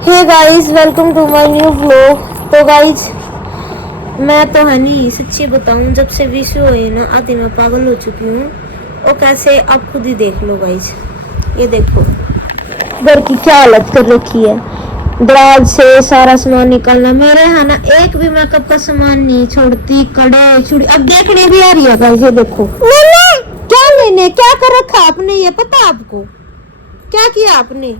Hey guys, welcome to my new vlog. तो guys, मैं तो है नहीं, सच्ची बताऊं, जब से विशु हुई ना आधी मैं पागल हो चुकी हूँ। और कैसे आप खुद ही देख लो गाइस, ये देखो घर की क्या हालत कर रखी है। दराज से सारा सामान निकालना, मेरे है ना एक भी मेकअप का सामान नहीं छोड़ती। कड़े चूड़ी अब देखने भी आ रही है गाइस, ये देखो। क्या लेने, क्या कर रखा आपने, ये पता आपको क्या किया आपने?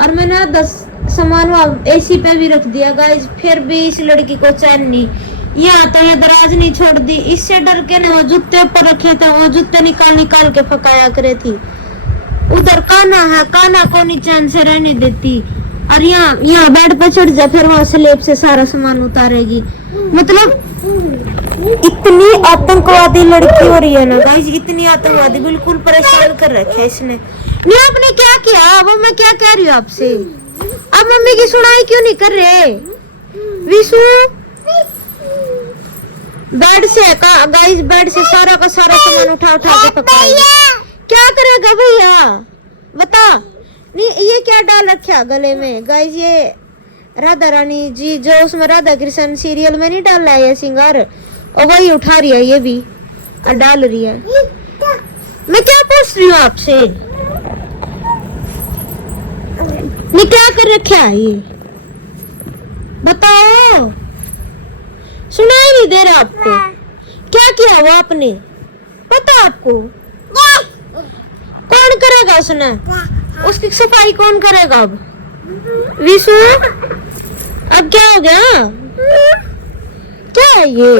और मैंने 10 सामान एसी पे भी रख दिया गाइस, फिर भी इस लड़की को चैन नहीं। ये आता है दराज नहीं छोड़ दी, इससे डर के ना वो जूते ऊपर रखे थे, वो जूते निकाल निकाल के फकाया करे थी। उधर काना है, काना को नहीं चैन से रहने देती। और यहाँ बेड पे चढ़ जा, फिर वहां स्लेब से सारा सामान उतारेगी। मतलब इतनी आतंकवादी लड़की हो रही है ना गाइस, इतनी आतंकवादी, बिल्कुल परेशान कर रखा है इसने। नहीं आपने क्या किया, वो मैं क्या कह रही हूँ आपसे। अब मम्मी की सुनाई क्यों नहीं कर रहे? विशु बेड से का गाइस, बेड से सारा का सारा सामान उठा उठा के पकाएगा। क्या करेगा भैया बता। नहीं ये क्या डाल रखा गले में गाइस, ये राधा रानी जी जो उसमें राधा कृष्ण सीरियल में नहीं डाल रहा है ये सिंगार, और वही उठा रही है, ये भी डाल रही है। मैं क्या पूछ रही हूँ आपसे, मैं क्या कर रखा है ये बताओ। सुनाई नहीं दे रहा आपको? क्या किया वो आपने, पता आपको? कौन करेगा उसने, उसकी सफाई कौन करेगा अब? विशु अब क्या हो गया, क्या है ये?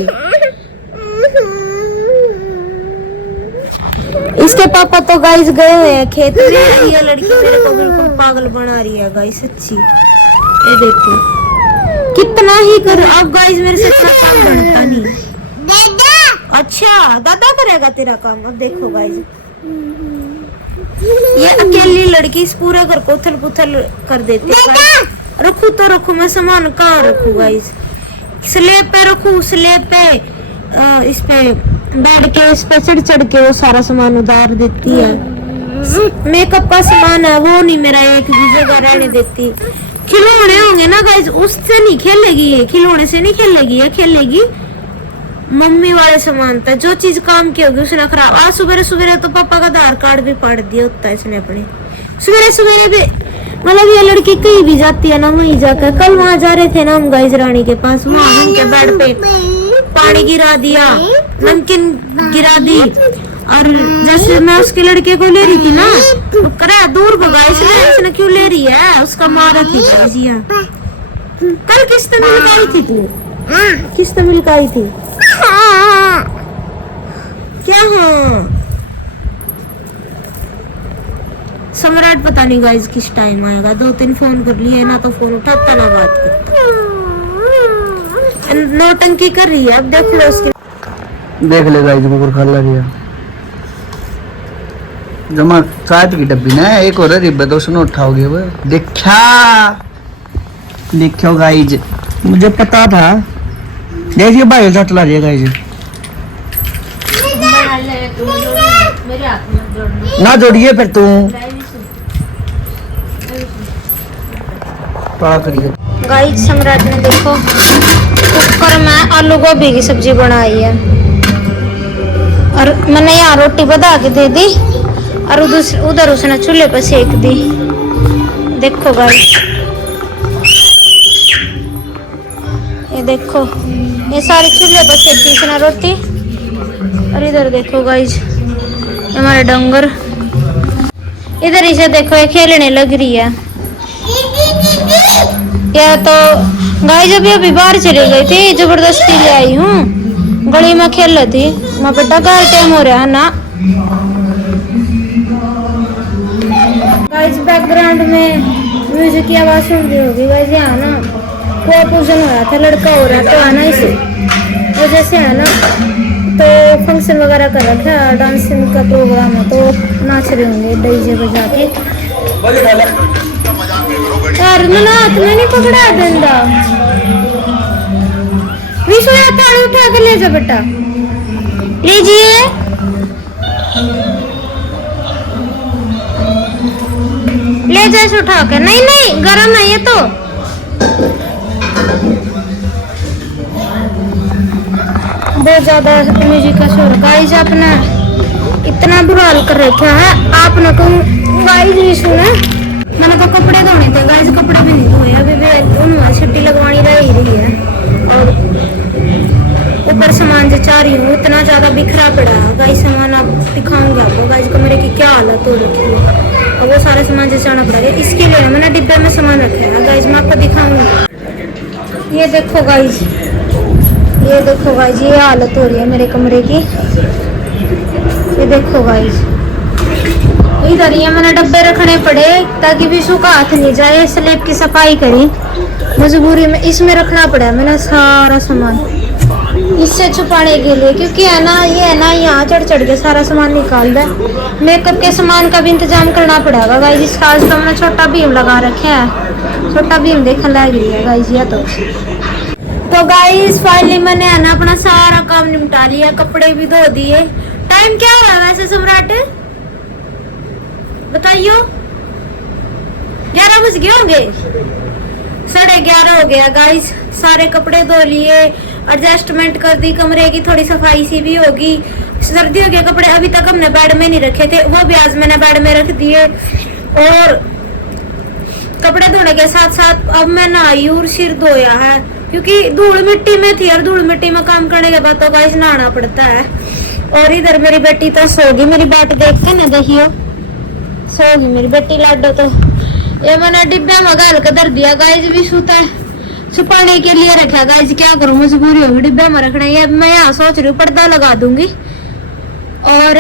इसके पापा तो गाइस गए हुए हैं खेत में। ये लड़की मेरे को बिल्कुल पागल बना रही है गाइस, सच्ची। ये देखो कितना ही कर, अब गाइस मेरे से इतना काम बनता नहीं। दादा, अच्छा दादा करेगा तेरा काम। अब देखो गाइस, ये अकेली लड़की इस पूरे घर को उथल पुथल कर देती है। रखू तो रखू, मैं सामान कहाँ रखू गाइस? स्लेब पे रखू, स्लेब पे इस पे बैठ के इस पे चढ़ चढ़ के वो सारा सामान उतार देती है। मेकअप का सामान है वो नहीं मेरा एक भी जगह रहने देती। खिलौने होंगे ना गाइस, उससे नहीं खेलेगी ये, खिलौने से नहीं खेलेगी ये, खेलेगी मम्मी वाले सामान था। जो चीज काम की होगी उसने खराब। आज सुबह सुबह तो पापा का आधार कार्ड भी फाड़ दिया होता है इसने अपने, सवेरे सवेरे भी। मतलब ये लड़की कहीं भी जाती है ना वहीं जाकर। कल वहां जा रहे थे ना हम गाइस रानी के पास, वहां उनके बेड पे पानी गिरा दिया, नमकीन गिरा दी। और जैसे मैं उसकी लड़के को ले रही थी ना, तो करे दूर भगा, इसने क्यों ले रही है, उसका मारा थी गाइस। कल किस्त मिलकाई थी तू, किस्त मिलकाई थी क्या? हाँ सम्राट पता नहीं गाइस किस टाइम आएगा। 2-3 फोन कर लिए ना, तो फोन उठाता ना बात करता, नौटंकी कर रही है। अब देख लो उसके, देख ले गाइस कुकुर खा गया जमा चाट की डब्बी ना, एक और रिब्बे तो उसने उठाओगे वो देखो गाइस, मुझे पता था। देखिए भाई चटला दिया गाइस, ना जोड़िए फिर तू गाइस। सम्राट ने देखो कुकर में आलू गोभी की सब्जी बनाई है, और मैंने यहाँ रोटी बना के दे दी, और उधर उसने चूल्हे पर सेक दी। देखो गाइस, ये देखो ये सारी चूल्हे पर सेकी इसने रोटी। और इधर देखो गाइस हमारे डंगर, इधर इसे देखो ये खेलने लग रही है। या तो गाइस अभी बाहर चली गई थी, जबरदस्ती ले आई हूँ, गली में खेल रही थी। मैं बेटा का टाइम हो रहा है ना गाइस। बैकग्राउंड में म्यूजिक की आवाज सुन रही होगी गाइस। यहाँ ना को पूजन हो रहा था, लड़का हो रहा तो आना इस वजह से है ना, तो फंक्शन वगैरह कर रखा है, डांसिंग का प्रोग्राम है, तो नाच रहे होंगे डीजे बजा के। यार मैंने हाथ में नहीं पकड़ा डंडा। विशु यार पानी उठा के ले जा बेटा, लीजिए ले जाए उठा के। नहीं नहीं गर्म है ये तो। बहुत ज्यादा म्यूजिक का शोर गाइस, अपना इतना बुरा हाल कर रखा है। आपने कहूँ गाइस नहीं सुना, मैंने तो कपड़े धोने थे गाइस, कपड़े भी नहीं धोए अभी भी, छुट्टी लगवानी रह ही रही है। और ऊपर सामान जो चाह रही हूँ इतना ज्यादा बिखरा पड़ा है गाइस। सामान आप दिखाऊंगा आपको गाइस, कमरे की क्या हालत हो रखी है। और वो सारा सामान जचाना पड़ेगा, इसके लिए मैंने डिब्बे में सामान रखा है गाइस, मैं आपको दिखाऊंगा। ये देखो गाइस, ये देखो गाइस, ये हालत हो रही है मेरे कमरे की। ये देखो गाइस, इधर ये मैंने डब्बे रखने पड़े ताकि विशु का हाथ नहीं जाए। स्लैब की सफाई करी मजबूरी में, इसमें रखना पड़ा मैंने सारा सामान इससे छुपाने के लिए, क्योंकि है ना ये है ना यहाँ चढ़ चढ़ के सारा सामान निकाल दे। मेकअप के सामान का भी इंतजाम करना पड़ेगा गाइस। इसका आज तो मैंने छोटा भीम लगा रखा है, छोटा भीम देखने लग रही है गाइस ये तो गाइस फाइनली मैंने है ना अपना सारा काम निपटा लिया, कपड़े भी धो दिए। टाइम क्या हुआ वैसे सम्राट बताइयो? 11 बज गए होंगे, 11:30 हो गया गाइस। सारे कपड़े धो लिए, एडजस्टमेंट कर दी, कमरे की थोड़ी सफाई सी भी होगी। सर्दियों के कपड़े अभी तक हमने बेड में नहीं रखे थे, वो भी आज मैंने बेड में रख दिए। और कपड़े धोने के साथ साथ अब मैं नहाई और सिर धोया है, क्योंकि धूल मिट्टी में थी और धूल मिट्टी में काम करने के बाद तो गाइस नहाना पड़ता है। और इधर मेरी बेटी तो सोगी, मेरी बाट देख के ना देखियो, सोगी मेरी बेटी लाडो। तो ये मैंने डिब्बे में गाल के धर दिया गाइस, भी सूता है छुपाने के लिए रखा गाइस। क्या करूं, मजबूरी होगी डिब्बे में रखना। ये मैं यहाँ सोच रही हूँ पर्दा लगा दूंगी। और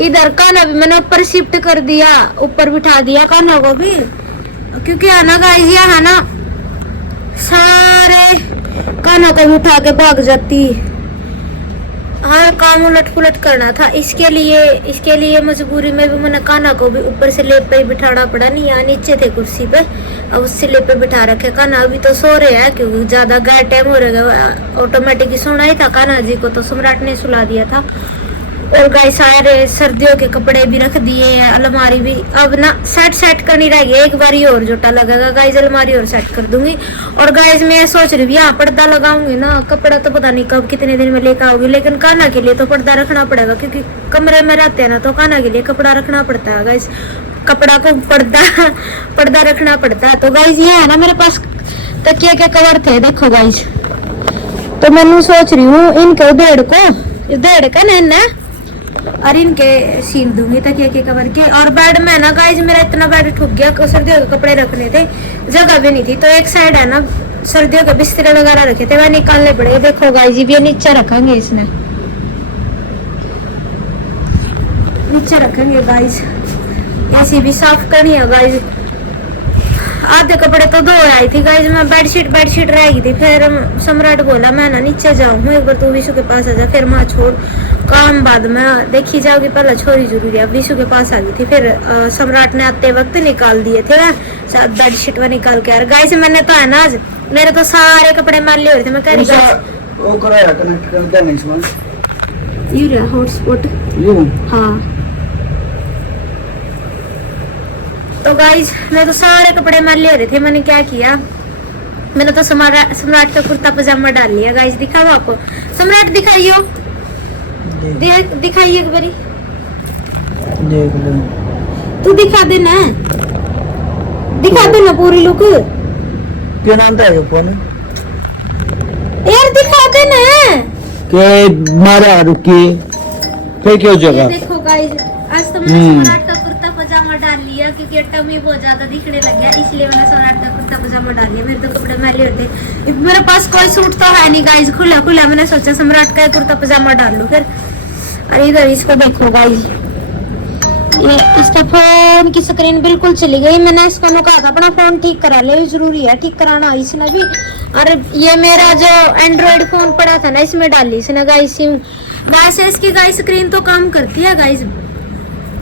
इधर काना भी मैंने ऊपर शिफ्ट कर दिया, ऊपर बिठा दिया काना को भी, क्योंकि है ना गाइस ये है ना सारे काना को उठा के भाग जाती। हाँ काम उलट पुलट करना था, इसके लिए मजबूरी में भी मैंने काना को भी ऊपर से लेप पे बिठाना पड़ा। नहीं यहाँ नीचे थे कुर्सी पे, अब उससे लेप पे बिठा रखे। काना अभी तो सो रहे हैं क्योंकि ज्यादा गाय टाइम हो रहा, ऑटोमेटिक ही सोना ही था काना जी को, तो सम्राट ने सुला दिया था। और गाइस सारे सर्दियों के कपड़े भी रख दिए हैं, अलमारी भी अब ना सेट करनी रह गई, एक बार ही और जोटा लगेगा गाइस, अलमारी और सेट कर दूंगी। और गाइस मैं सोच रही हूँ यहाँ पर्दा लगाऊंगी ना, कपड़ा तो पता नहीं कब कितने दिन में लेकर आऊंगी, लेकिन काना के लिए तो पर्दा रखना पड़ेगा, क्योंकि कमरे में रहते हैं ना, तो काना के लिए कपड़ा रखना पड़ता है गाइस। कपड़ा को पर्दा रखना पड़ता है। तो गाइस ये है ना मेरे पास तकिए के कवर थे, देखो गाइस। तो मैं सोच रही हूँ इनके उधेड़ का ना और इनके सील दूंगी तकिया के कवर के। और बेड में ना गाइस मेरा इतना बेड ठुक गया, सर्दियों के कपड़े रखने थे, जगह भी नहीं थी। तो एक साइड है ना सर्दियों के बिस्तर वगैरह रखे थे, वह निकालने पड़ेगा। देखो गाइस ये नीचे रखेंगे, इसने नीचे रखेंगे गाइस। ऐसी भी साफ करनी है गाइस। आधे कपड़े तो धो आई थी गाइस मैं, बेडशीट रह गई थी। फिर सम्राट बोला मैं ना नीचे जाऊँ, एक बार तू विशु के पास आ जा, फिर माँ छोड़ काम बाद में देखी जाओगी, पहले छोरी जरूरी है। विशु के पास आ गई थी, फिर सम्राट ने आते वक्त निकाल दिए थे बेडशीट में निकाल के। यार गाइस मैंने तो है ना आज मेरे तो सारे कपड़े मैले हो रहे थे। मैं कह रही वो कराया कनेक्ट कर देना इसमें, ये हॉटस्पॉट हाँ। तो गाइस मैं तो सारे कपड़े मैले हो रहे थे, मैंने क्या किया, मैंने तो सम्राट का कुर्ता पजामा डाल लिया गाइस। दिखाओ आपको, सम्राट दिखाइयो, दिखाइए एक बारी, देख लो तू दिखा देना पूरी लुक। क्या नाम था ये फोन यार दिखा देना के मारा रुकी फिर क्यों जगह। देखो गाइस आज तो मैंने सम्राट का कुर्ता पजामा डाल लिया, क्योंकि टमी बहुत ज्यादा दिखने लग गया, इसलिए मैंने सम्राट का कुर्ता पजामा डाल लिया। मेरे तो कपड़े मैले होते, मेरे पास कोई सूट तो है नहीं गाइस, खुला मैंने सोचा सम्राट का कुर्ता पजामा डाल लूं फिर। अरे इधर इसको देखो गाइस, ये इसका फोन की स्क्रीन बिल्कुल चली गई। मैंने इसको कहा था अपना फोन ठीक करा ले, जरूरी है ठीक कराना इसने भी। और ये मेरा जो एंड्रॉइड फोन पड़ा था ना, इसमें डाली इसने गाइस सिम। वैसे इसकी गाइस स्क्रीन तो काम करती है गाइस,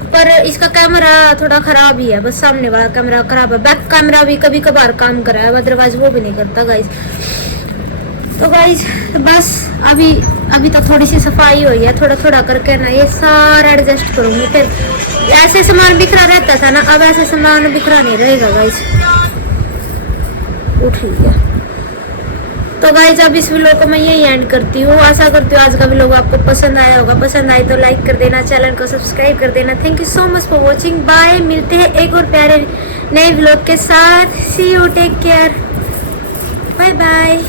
पर इसका कैमरा थोड़ा खराब ही है, बस सामने वाला कैमरा खराब है। बैक कैमरा भी कभी कभार काम कर रहा है, अदरवाइज वो भी नहीं करता गाइस। तो गाइस बस अभी अभी तो थोड़ी सी सफाई हुई है, थोड़ा थोड़ा करके ना ये सारा एडजस्ट करूंगी। फिर ऐसे सामान बिखरा रहता था ना, अब ऐसे सामान बिखरा नहीं रहेगा गाइस। उठ लिया तो गाइस अब इस व्लॉग को मैं यही एंड करती हूँ। आशा करती हूँ आज का व्लॉग आपको पसंद आया होगा। पसंद आए तो लाइक कर देना, चैनल को सब्सक्राइब कर देना। Thank you so much for watching. Bye, मिलते हैं एक और प्यारे नए व्लॉग के साथ। See you, take care, bye bye.